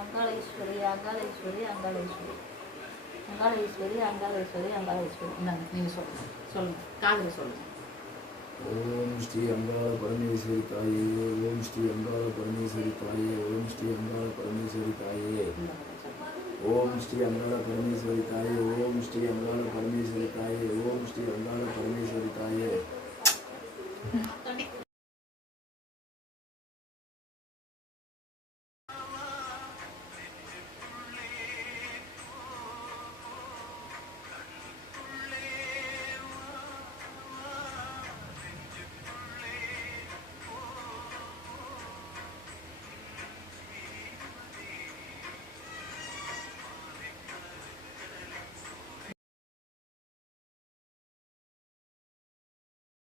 அங்காளேஸ்வரி அங்காளேஸ்வரி அங்காளேஸ்வரி அங்காளேஸ்வரி அங்காளேஸ்வரி அங்காளேஸ்வரி. இந்தாங்க நீங்கள் சொல்லுங்கள் காதில் சொல்லுங்கள். ஓம் ஸ்ரீ அங்காள பரமேஸ்வரி தாயே, ஓம் ஸ்ரீ அங்காள பரமேஸ்வரி தாயே, ஓம் ஸ்ரீ அங்காள பரமேஸ்வரி தாயே, ஓம் ஸ்ரீ அங்காள பரமேஸ்வரி தாயே, ஓம் ஸ்ரீ அங்காள பரமேஸ்வரி தாயே, ஓம் ஸ்ரீ அங்காள பரமேஸ்வரி தாயே.